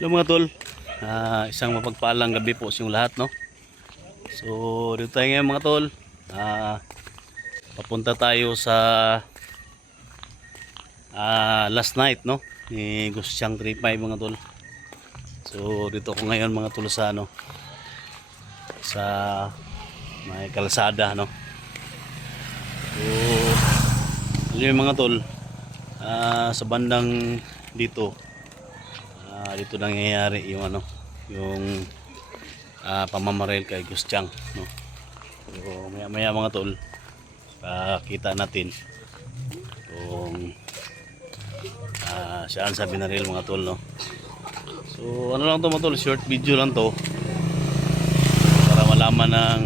Hello mga tol, isang mapagpalang gabi po sa inyong lahat, no? So dito tayo ngayon mga tol. Papunta tayo sa last night, no, ni Gustyang 35 mga tol. So dito ko ngayon mga tol sa sa may kalsada, no. So alam niyo mga tol, sa bandang dito dito nangyayari yung yung pamamaril kay Gustyang, no. So maya mga tol, kita natin kung saan sa binaril mga tol, no. So ano lang to mga tol, short video lang to para malaman ng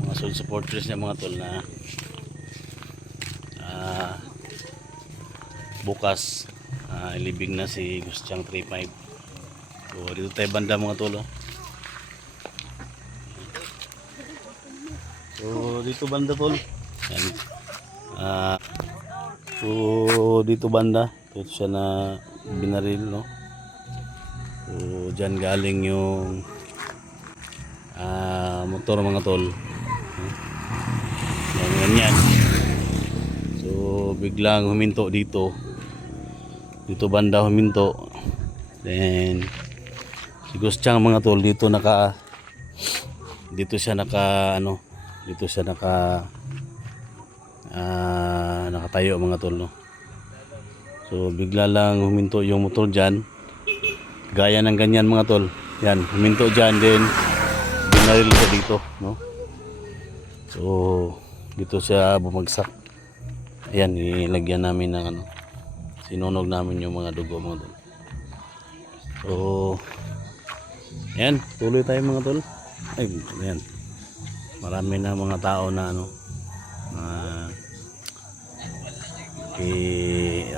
mga soul supporters niya mga tol na bukas ilibing na si Gustyang 35. So dito tayo banda mga tol, oh. So dito banda tol. Yan. So dito banda, dito siya na binaril, no. So dyan galing yung motor mga tol. Yan. So biglang huminto dito banda huminto. Then si Gustyang mga tol dito siya nakatayo mga tol, no. So bigla lang huminto yung motor dyan, gaya ng ganyan mga tol. Yan, huminto dyan, then binaril siya dito, no. So dito siya bumagsak. Ayan, ilagyan namin ng sinunog namin yung mga dugo mga tol. So ayan, tuloy tayo mga tol. Ay, ayan, marami na mga tao na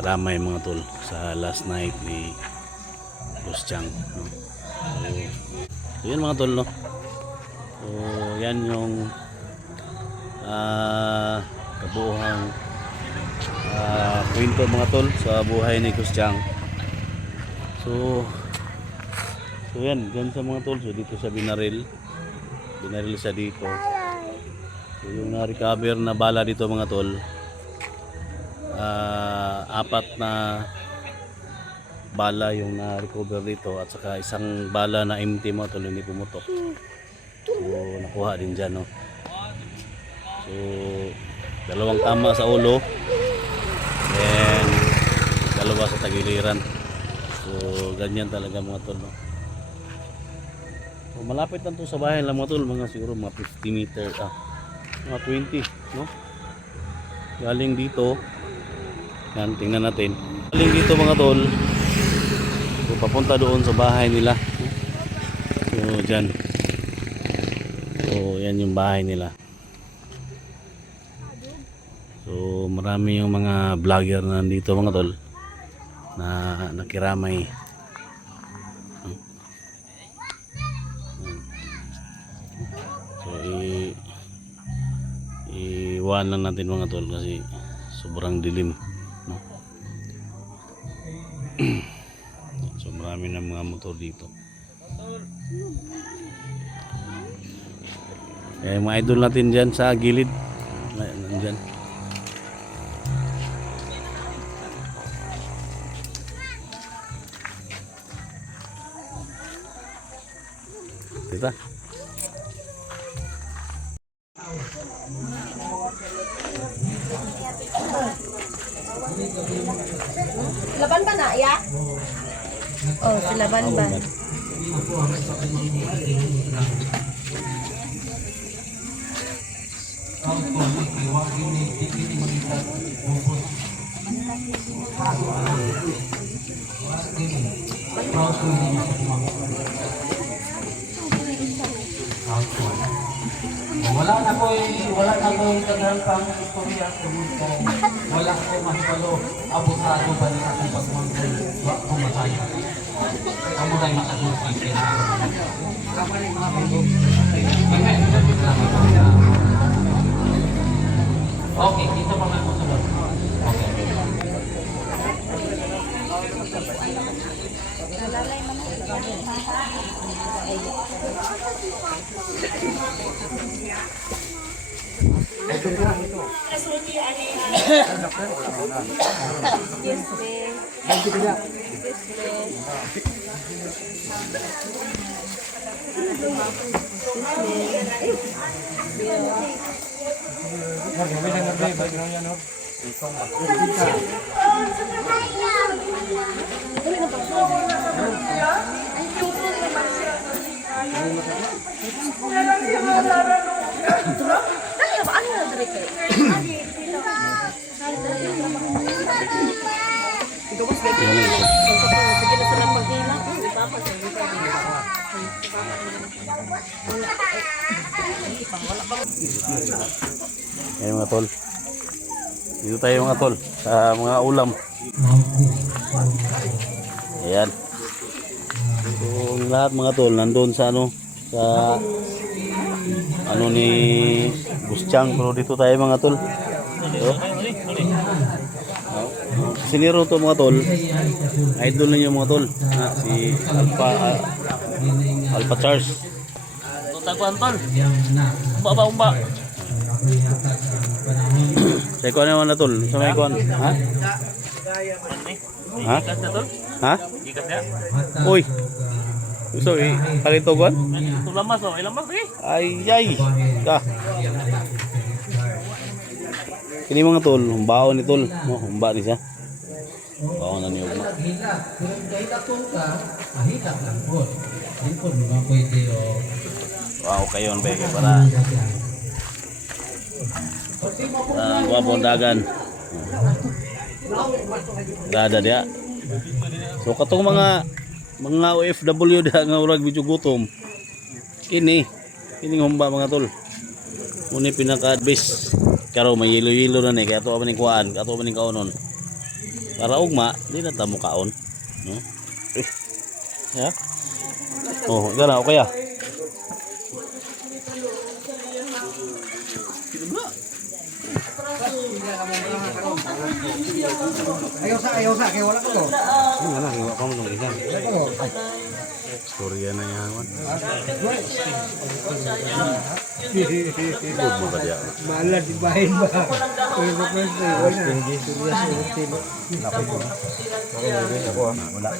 ramay mga tol sa last night ni Gustyang, no. So yun mga tol, no. So yan yung kabuuhang kwento mga tol sa buhay ni Gustyang. So yan, dyan sa mga tol. So dito sa binaril siya dito. So yung na-recover na bala dito mga tol, 4 na bala yung na-recover dito, at saka isang bala na empty mga tol, hindi pumutok. So nakuha din dyan, no. So 2 tama sa ulo, then 2 sa tagiliran. So ganyan talaga mga tol, no. So, malapit lang to sa bahay lang mga tol, mga siguro mga 50 meter, mga 20, no. Galing dito, yan, tingnan natin. Galing dito mga tol, so papunta doon sa bahay nila. So dyan, so yan yung bahay nila. So marami yung mga vlogger na nandito mga tol na nakiramay. So iwan lang natin mga tol kasi sobrang dilim, no? So marami na mga motor dito. Kaya mga idol natin dyan sa gilid, nandyan. Kita. Laban ba na, ya? Oh, si Laban ba? Wala na ko tagal pang istorya sa wala ko mas palo abusado ba ni ating pagmangkol wa ko masaya amo kay makasusi okay dito pa may musulot okay Nalalay man sige na sila pagkila. Ayan mga tol. Dito tayo mga tol sa mga ulam. Ayan. So, lahat mga tol nandun sa ano sa ano ni Gustyang, pero dito tayo mga tol. So, siniro to mga tol. Idol ninyo mga tol. Si Alpha Charles. Taguan tol. Umba. Sa ikuan naman na tol. Sa may ikuan. Ha? Ha? Ha? Uy. Gusto palito kuan? Lamas oh, ilamas eh. Ay. Ka. Kini mga tol, humbaon ni tol. No, humba ni siya. Baon na niyo. Wow, kayo ang beke para wabon dagan. Dada dia. So katong mga OFW da nga urag medyo gutom. Kini humba mga tol. Muni pinaka-base. Karo may yelo-yelo na ni kaya ato man ning kuan, ato man ning kaonon. Para ugma, di na ta mo kaon. No? Ya. Oh, gara okay ah. Ayaw sa, kaya wala ko to. Ano na, hiwa pa mo nung isa. Storya na yan, man. Good mo ba diya? Mahala, di bahin ba? Kaya ba pwede? Hindi, surya sa hotel. Lapay ko. Wala.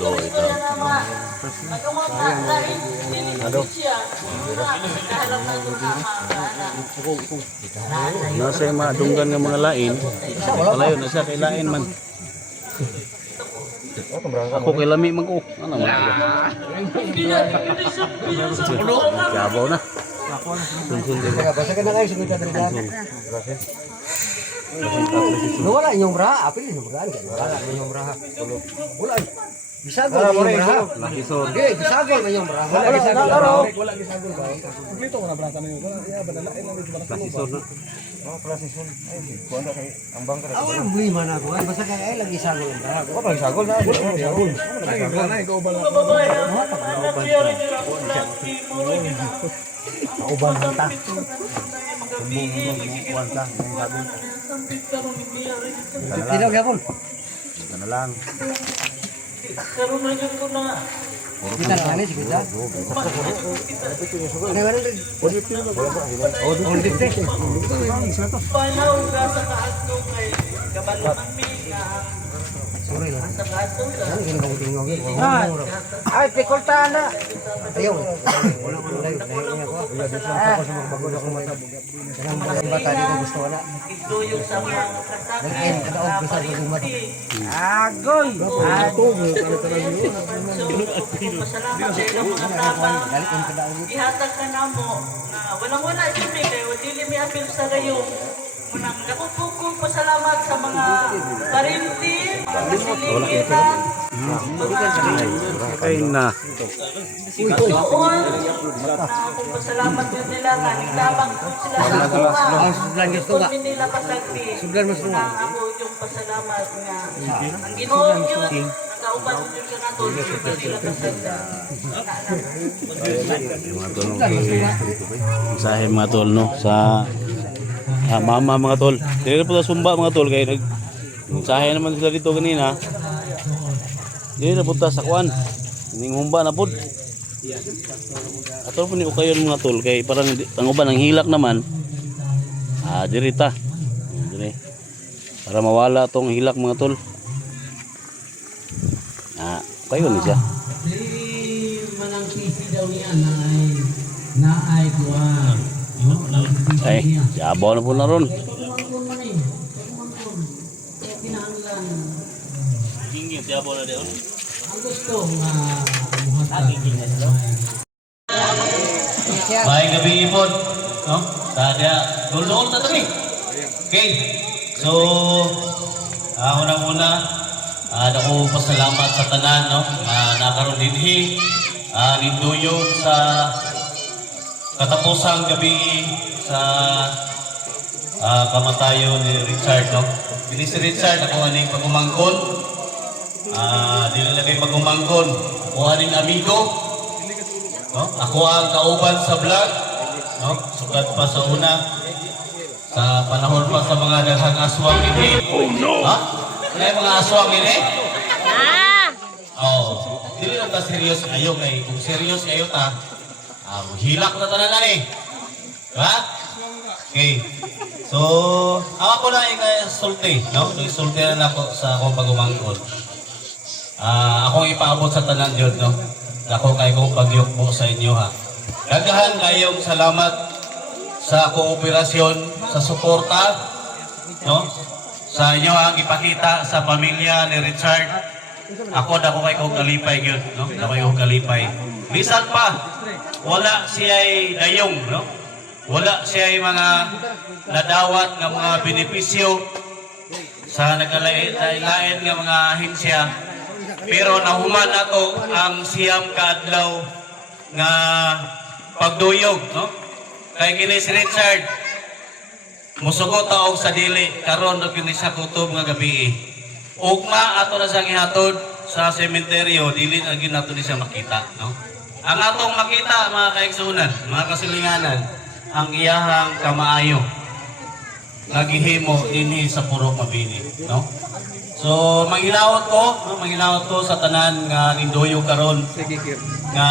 Low ito. Ano? Nasa yung mga dunggan ng mga lain. Palayo na siya kay lain man. Ako kay lami mag-o. Ano man? Yabaw na. Sunsun din. Basta ka na kayo, sigurita na rin. Wala inyong braha, apil inyong braha. Wala inyong braha. Wala. Bisagol inyong braha. Hindi, bisagol inyong braha. Wala bisagol. Wala bisagol ba? Kumplito ko na braha kami. Klasisor na. Klasisor. Ay, kuha na kay ang bangka. Ang buliman ako. Basta ka ay lagi sagol ang braha. Wala bisagol na. Wala bisagol. Ay, ikaw ba lang? Kauban mo ta. Kumbong ka. Tinog yapon. Ano lang. Kita lang ani siguro. Ano ba rin? Sorry lang. Ano ginagawa tingog yun? Ay, pikulta na. Ayaw. Wala ko lang. Wala dito lang ako sa magbago akong mata. Kanang bata dito gusto wala. Nag-end kadaog bisa ko yung mata. Agoy. Ihatag ka na mo na walang-wala siyempre kayo dili mi apil sa gayo. Unang dakong pasalamat sa mga parinti, kasiligitan, Kay na. doon, akong pasalamat yun nila, kaniglamang sila sa bunga. Sublan gusto nga. Kung nila pasagdi, Sublan mas ako yung pasalamat nga. Ang Ginoo yun, kauban din ka nato. Yung mga tol, mensahe mga tol, no, sa mama mga tol. Dili po sa sumba mga tol, kaya mensahe naman sila dito kanina. Dili na punta sa kuan, ining humba na pod. Ato po ni ukayon mga tol, kay parang ang uban ang hilak naman. Dirita. Dire. Para mawala tong hilak mga tol. Kayo ni siya. Di manang sisi daw niya na ay kuwan. No, nang sisi Ay, niya. yabaw na po na ron. Kumangkon man eh. Kumangkon. Kaya kinahanglan. Gingin, yabaw na doon. Ang gusto nga muhatag. May gabi ipon, no? Sada, dulol na tali. Okay. So, unang-una, ako pasalamat sa tanan, no? Nakaroon din ninduyo sa katapusang gabi sa kamatayon ni Richard, no? Bili si Richard, ako aning pagumangkon. Dili na kay pagumangkon. Ako aning amigo. No? Ako ang kauban sa vlog, no? Sukat pa sa una sa panahon pa sa mga daghang aswang ini. Oh no. Ha? May mga aswang ini? Dili na ta serious kayo kay kung serious kayo ta, hilak na tanan na eh. Ha? Okay. So, ako na kay sulti, no? Sulti na ako sa akong pagumangkon. Akong ipaabot sa tanan jud, no? Ako kay kong pagyukbo sa inyo ha. Daghan kayong salamat sa kooperasyon, sa suporta, no? Sa inyo ang ipakita sa pamilya ni Richard. Ako dako kay kong kalipay gyud, no? Dako kay kong kalipay. Bisan pa wala siya'y dayong, no? Wala siya'y mga nadawat nga mga benepisyo sa nagalain-lain nga mga ahensya. Pero nahuman nato ang siyam kaadlaw nga pagduyog, no? Kay kini si Richard musugot taog sa dili karon og kini sa kutob nga gabi. Ugma ato na sang ihatod sa sementeryo, dili na gyud nato ni siya makita, no? Ang atong makita mga kaigsunan, mga kasilinganan, ang iyahang kamaayo nga gihimo dinhi sa Purok Mabini, no? So, manghinaot ko sa tanan nga ninduyo karon nga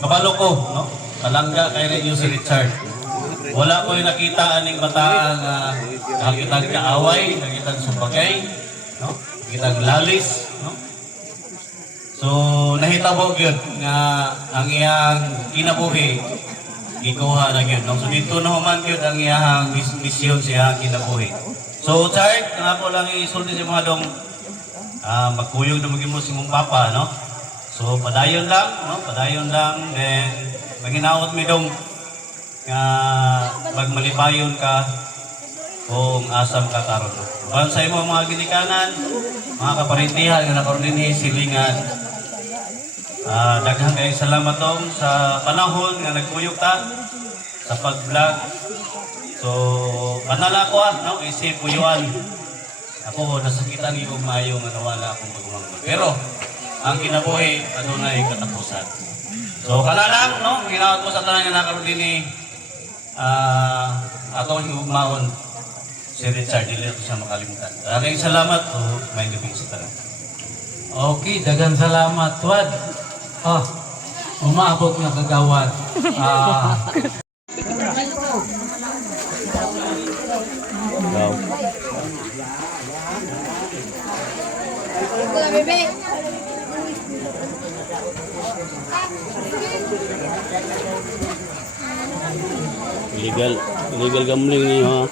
kabalo ko, no? Talangga kay ninyo si Richard. Wala ko yung nakita aning bata nga nakitang kaaway, nakitang sumbagay, no? Nakitang lalis, no? So, nahitabo gyud nga ang iyang kinabuhi gikuha na gyud, no? So, dito na human gyud ang iyang misyon sa iyang kinabuhi. So, Chard, nga po lang isulti si mga dong magkuyog na maging mo si mong papa, no? So, padayon lang, no? Padayon lang, then maginaot mi dong magmalipayon ka kung asam ka karon. Kung sa imo mga ginikanan, mga kaparintihan nga nakaroon din silingan, daghang kayong salamat dong sa panahon nga nagkuyog ta sa pag-vlog. So, panala ko no? Isip puyuan. Ako, nasakitan ni kong mayo nga nawala akong magumangkon. Pero, ang kinabuhi, adunay katapusan. So, kanalang, no? Ginawat ko sa tanan nga nakaroon din ni atong higugmaon si Richard. Dili ko siya makalimutan. Maraming salamat o may gabi sa tanan. Okay, daghang salamat, Tuad. Umaabot nga kagawad. Wow. Bebe. Illegal gambling niyo ha.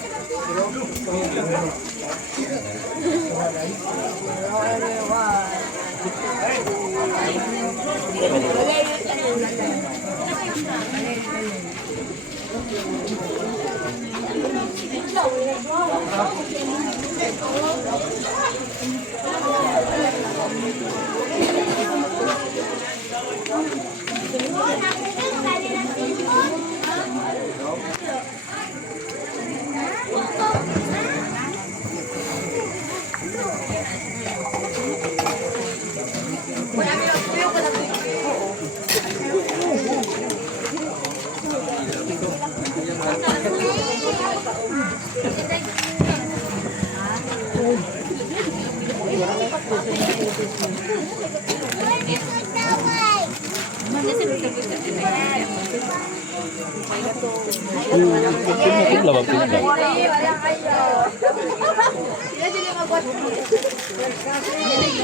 Pila ba? Pila ba?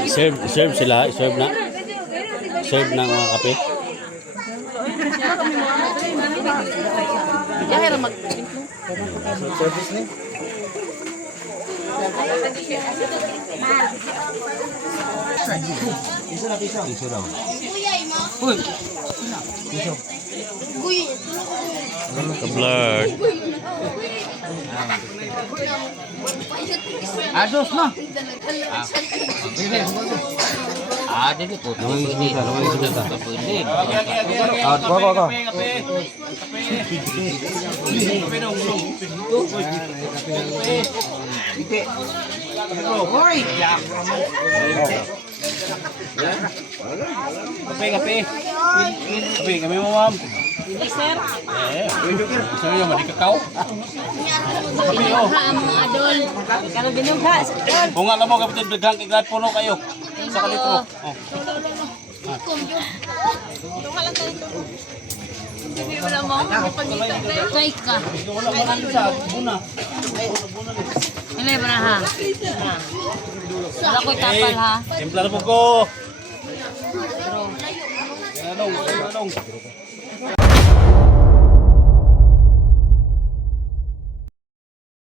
Serve sila, serve na. Serve na ang mga kape. Service ni. Piso daw. Ka-blurred. Ados na. Ada di po. Nawang isnita, nawang isnita. Pwede. Ko. Hoy! Kape. Kape, kami mo ma'am. Sir, Gusto niyo manikakaw? mga adol. Kano binugha? Kung nga mo kapatid, daghang kigad puno kayo. Sa kalitro. Oh. Wala mo? Kay ka. Wala mo lang sa buna. Ano ba na ha? Wala ko'y tapal ha. Templar mo ko. Anong?